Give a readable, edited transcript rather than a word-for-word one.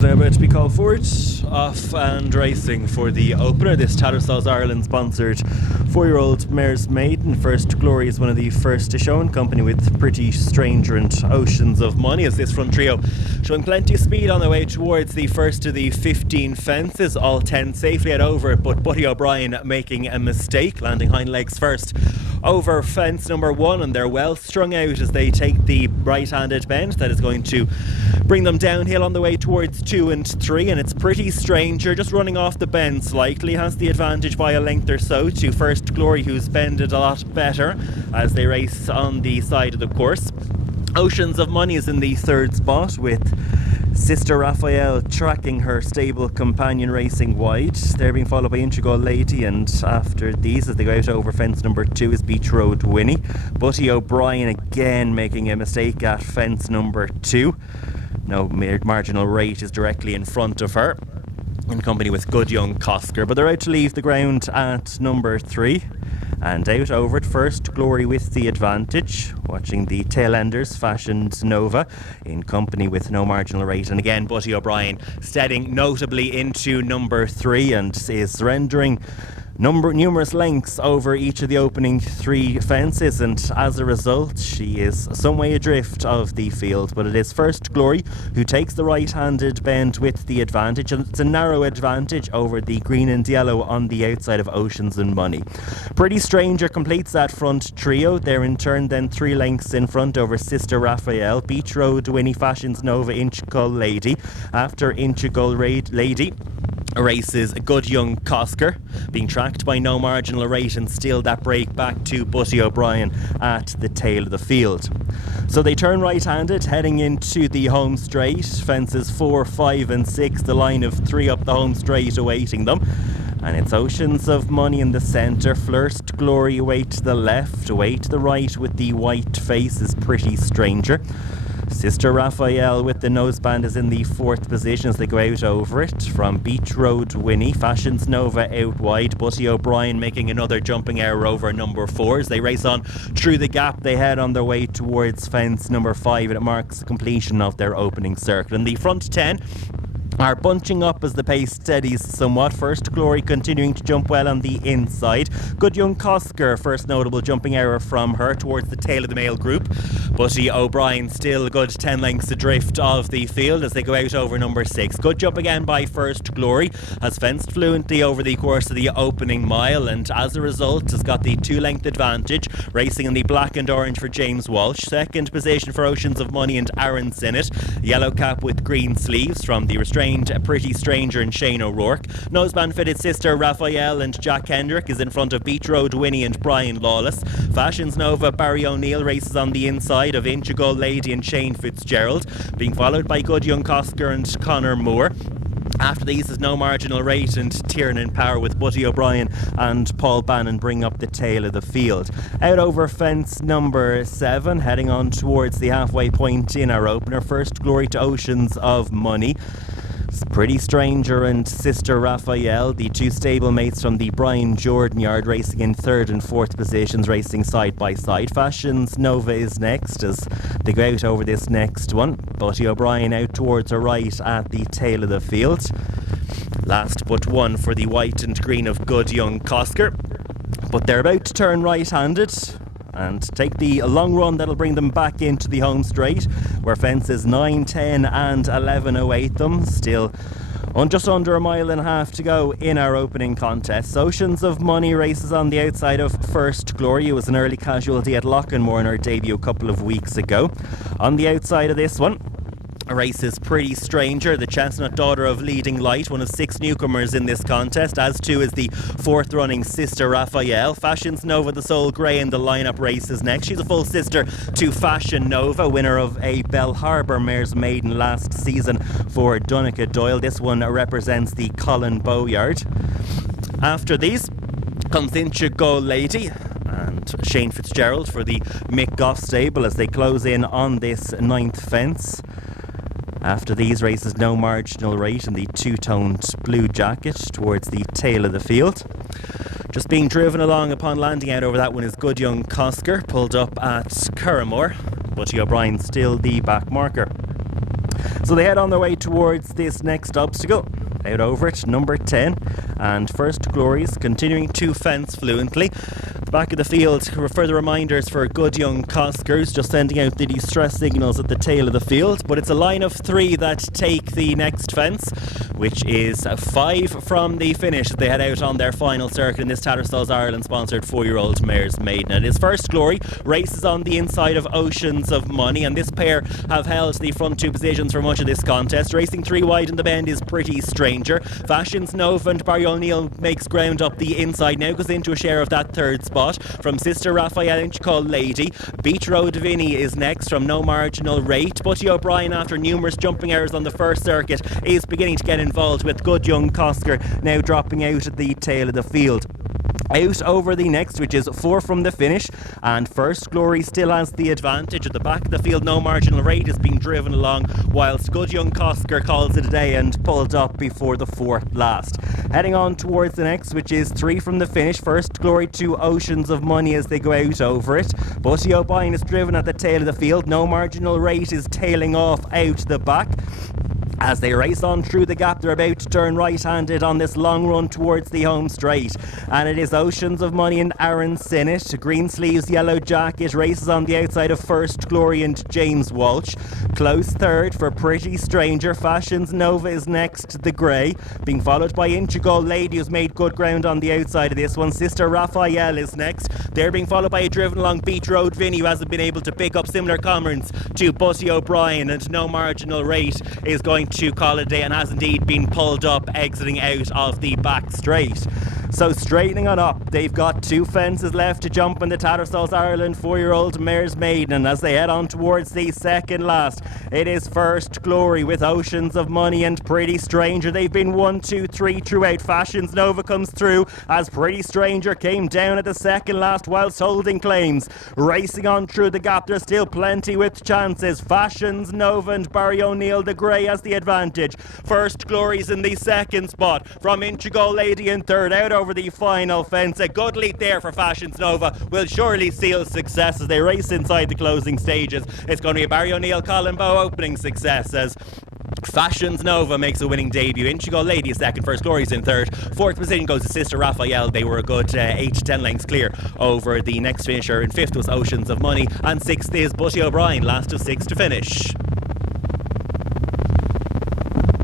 Now about to be called forward, off and racing for the opener. This Tattersalls Ireland sponsored 4-year-old Mare's Maiden. First Glory is one of the first to show, in company with Pretty Stranger and Oceans of Money, as this front trio showing plenty of speed on their way towards the first of the 15 fences. All 10 safely at over, but Buddy O'Brien making a mistake, landing hind legs first over fence number 1, and they're well strung out as they take the right-handed bend that is going to bring them downhill on the way towards 2 and 3, and it's Pretty Stranger just running off the bend slightly, has the advantage by a length or so to First Glory, who's bended a lot better as they race on the side of the course. Oceans of Money is in the third spot, with Sister Raphael tracking her stable companion racing wide. They're being followed by Integral Lady, and after these, as they go out over fence number 2, is Beach Road Winnie. Buddy O'Brien again making a mistake at fence number 2. No marginal rate is directly in front of her, in company with Good Young Cosker, but they're out to leave the ground at number 3. And out over it, First Glory with the advantage, watching the tail enders, Fashioned Nova, in company with no marginal rate. And again, Buddy O'Brien steading notably into number 3 and is surrendering numerous lengths over each of the opening 3 fences, and as a result she is some way adrift of the field. But it is First Glory who takes the right-handed bend with the advantage, and it's a narrow advantage over the green and yellow on the outside of Oceans and Money. Pretty Stranger completes that front trio. They're in turn then 3 lengths in front over Sister Raphael, Beach Road Winnie, Fashions Nova, Inchicle Lady. After Inchicle Lady races Good Young Cosker, being tracked by no marginal rate, and still that break back to Buddy O'Brien at the tail of the field. So they turn right-handed, heading into the home straight. Fences 4, 5 and 6, the line of 3 up the home straight awaiting them. And it's Oceans of Money in the centre, First Glory away to the left, away to the right with the white face is Pretty Stranger. Sister Raphael with the noseband is in the 4th position as they go out over it. From Beach Road Winnie, Fashions Nova out wide, Buddy O'Brien making another jumping error over number 4 as they race on through the gap. They head on their way towards fence number 5, and it marks the completion of their opening circle. And the front 10 are bunching up as the pace steadies somewhat. First Glory continuing to jump well on the inside. Good Young Cosker, first notable jumping error from her towards the tail of the male group. Buddy O'Brien still a good 10 lengths adrift of the field as they go out over number 6. Good jump again by First Glory, has fenced fluently over the course of the opening mile, and as a result has got the 2-length advantage, racing in the black and orange for James Walsh. Second position for Oceans of Money and Aaron Sinnott. Yellow cap with green sleeves from the restrained Pretty Stranger and Shane O'Rourke. Noseband fitted Sister Raphael and Jack Hendrick is in front of Beach Road Winnie and Brian Lawless. Fashions Nova, Barry O'Neill races on the inside of Inchicle Lady and Shane Fitzgerald, being followed by Good Young Cosker and Connor Moore. After these is no marginal rate and Tiernan Power with Buddy O'Brien and Paul Bannon bring up the tail of the field. Out over fence number 7, heading on towards the halfway point in our opener. First Glory to Oceans of Money. Pretty Stranger and Sister Raphael, the 2 stablemates from the Brian Jordan yard, racing in 3rd and 4th positions, racing side by side. Fashions Nova is next as they go out over this next one. Buddy O'Brien out towards her right at the tail of the field. Last but one for the white and green of Good Young Cosker. But they're about to turn right-handed and take the long run that'll bring them back into the home straight, where fences 9, 10 and 11 await them. Still on just under a mile and a half to go in our opening contest. Oceans of Money races on the outside of First Glory, who was an early casualty at Loughnmore in her debut a couple of weeks ago. On the outside of this one races Pretty Stranger, the chestnut daughter of Leading Light, one of 6 newcomers in this contest, as too is the 4th running Sister Raphael. Fashions Nova, the sole grey in the lineup, races next. She's a full sister to Fashion Nova, winner of a Bell Harbour Mare's Maiden last season for Donegal Doyle. This one represents the Colin Bowyard. After these comes Inchicle Lady and Shane Fitzgerald for the Mick Goff stable as they close in on this 9th fence. After these races, no marginal rate in the 2-toned blue jacket towards the tail of the field. Just being driven along upon landing out over that one is Good Young Cosker, pulled up at Curramore. Buddy O'Brien still the back marker. So they head on their way towards this next obstacle. Out over it, number 10, and First Glories continuing to fence fluently. The back of the field were further reminders for good young Coskers, just sending out the distress signals at the tail of the field. But it's a line of 3 that take the next fence, which is 5 from the finish as they head out on their final circuit in this Tattersalls Ireland sponsored 4-year-old Mares Maiden. And his First Glory races on the inside of Oceans of Money, and this pair have held the front 2 positions for much of this contest. Racing 3 wide in the bend is Pretty Stranger. Fashions Nova and Barry O'Neill makes ground up the inside now, goes into a share of that 3rd spot. From Sister Raphael Inch called Lady. Beat Road Vinny is next from No Marginal Rate. Butty O'Brien, after numerous jumping errors on the first circuit, is beginning to get involved with good young Cosker now dropping out at the tail of the field. Out over the next, which is 4 from the finish, and First Glory still has the advantage. At the back of the field, No Marginal Rate is being driven along, whilst good young Cosker calls it a day and pulled up before the 4th last. Heading on towards the next, which is 3 from the finish, First Glory to Oceans of Money as they go out over it. Butty O'Brien is driven at the tail of the field. No Marginal Rate is tailing off out the back. As they race on through the gap, they're about to turn right-handed on this long run towards the home straight. And it is Oceans of Money and Aaron Sinnott. Green sleeves, yellow jacket, races on the outside of First Glory and James Walsh. Close 3rd for Pretty Stranger. Fashions Nova is next, the grey, being followed by Inchigo Lady, who's made good ground on the outside of this one. Sister Raphael is next. They're being followed by a driven along Beach Road Vinny, who hasn't been able to pick up similar comrades to Butty O'Brien, and No Marginal Rate is going to call it a day and has indeed been pulled up exiting out of the back straight. So straightening on up, they've got 2 fences left to jump in the Tattersalls Ireland 4-year-old Mares Maiden, and as they head on towards the second last, it is First Glory with Oceans of Money and Pretty Stranger. They've been 1, 2, 3 throughout. Fashions Nova comes through as Pretty Stranger came down at the second last whilst holding claims. Racing on through the gap, there's still plenty with chances. Fashions Nova and Barry O'Neill the grey has the advantage. First Glory's in the second spot from Inchigo Lady in 3rd. Out over the final fence. A good lead there for Fashions Nova will surely seal success as they race inside the closing stages. It's going to be a Barry O'Neill Colin Bowe opening success as Fashions Nova makes a winning debut. Inchigo Lady is second, First Glory's in 3rd. 4th position goes to Sister Raphael. They were a good 8 to 10 lengths clear over the next finisher. In 5th was Oceans of Money, and 6th is Butty O'Brien, last of 6 to finish.